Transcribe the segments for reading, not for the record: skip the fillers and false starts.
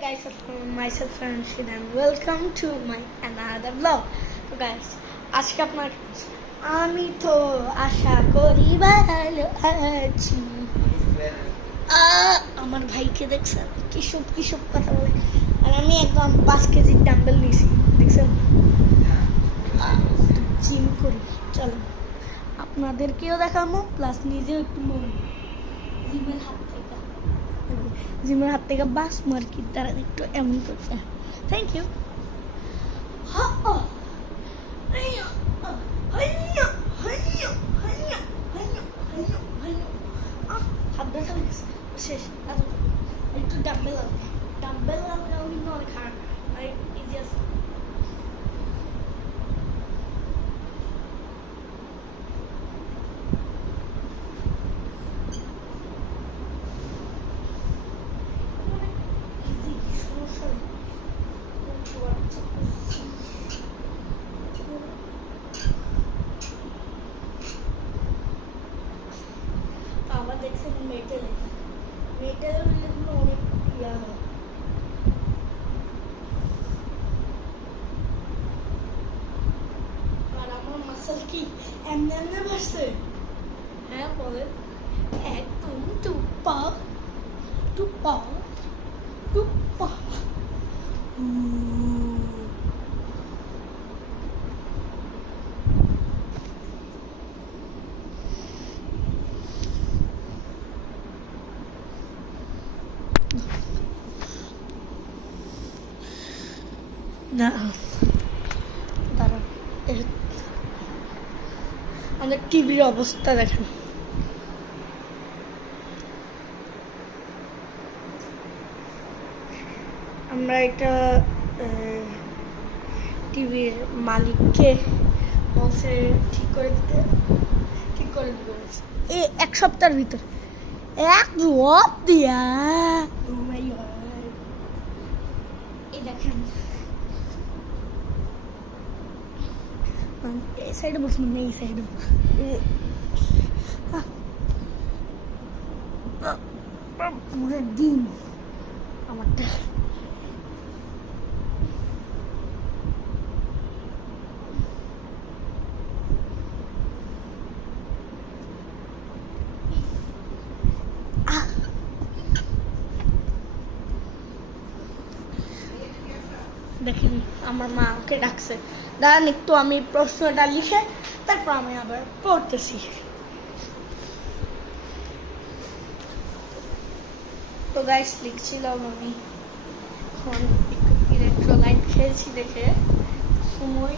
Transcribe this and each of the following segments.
guys, myself and Shid and welcome to my another vlog. So guys, আজকে আপনার আমি তো আশা করি ভালো আছি। আমার ভাইকে দেখছেন কিসব কথা বলে, আর আমি একদম 5 কেজির ডাম্বেল নিয়েছি, দেখছেন জিম করি। চলো আপনাদেরকেও দেখাবো, প্লাস নিজেও একটু জিমের হাত থেকে বাস মার্কিট দ্বারা একটু এমন করছে। Thank you. হাত ব্যথা লেগেছে শেষ। একটু ডাম্বেল আনলেও কিন্তু অনেক হার্ড, অনেক ইজি আছে। আবার দেখছেন মেটালে অনেক ইয়া হয়। আর আমার মাসল কি এমনি বাড়ছে? হ্যাঁ বলেন, একদম টুপা না দাঁড়ান, আমাদের টিভির অবস্থা দেখেন। আমরা এটা টিভির মালিককে বলছে ঠিক করে দিতে বলছে এই 1 সপ্তাহের ভিতর। এক জবাব দিয়া এই দেখেন, এই সাইডে বসুন না, এই সাইডে দিন আমারটা। দেখেন আমার মা আমাকে ডাকছে, দাঁড়ান একটু আমি প্রশ্নটা লিখে তারপর আমি আবার পড়তেছি। তো গাইস লিখছিলাম আমি, এখন ইলেকট্রোলাইট খেয়েছি দেখে সময়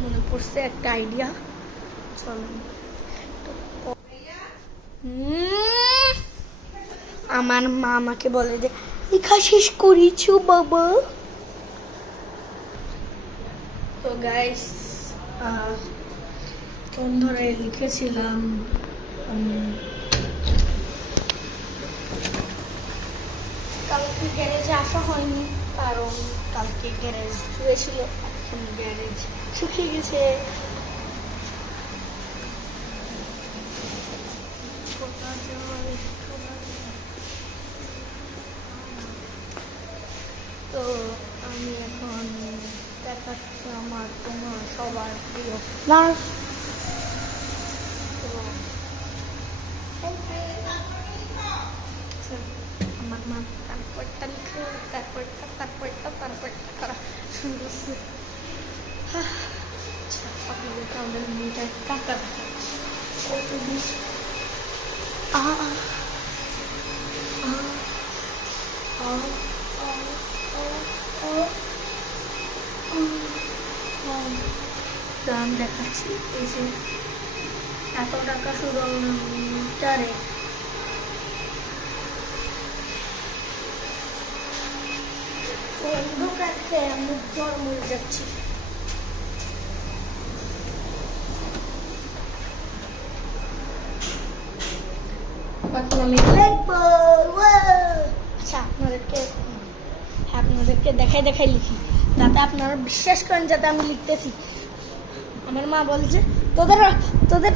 মনে পড়ছে একটা আইডিয়া। চলুন, আমার মা আমাকে বলে যে লেখা শেষ করেছো বাবা। তো গাইস ফোন ধরে লিখেছিলাম কালকে গ্যারেজে আসা হয়নি, কারণ কালকে গ্যারেজ শুয়েছিল, এখন গ্যারেজ শুকিয়ে গেছে। তো আমি এখন দেখাচ্ছি আমার সবার প্রিয় নার্স। আমার মা তারপরটা লিখে তারপরটা করা শুরু করছে। আচ্ছা, আপনাদেরকে আমাদের মেয়েটার টাকা দেখাচ্ছি। কত দিন দাম দেখাচ্ছি, এই যে এত টাকা শুধু মিটারে। অন্ধকারে আমি জ্বর মরে যাচ্ছি। এখন আমি লিখবো। আচ্ছা, আপনাদেরকে দেখাই লিখি, যাতে আপনারা বিশ্বাস করেন যাতে আমি লিখতেছি। আমার মা বলছে তোদের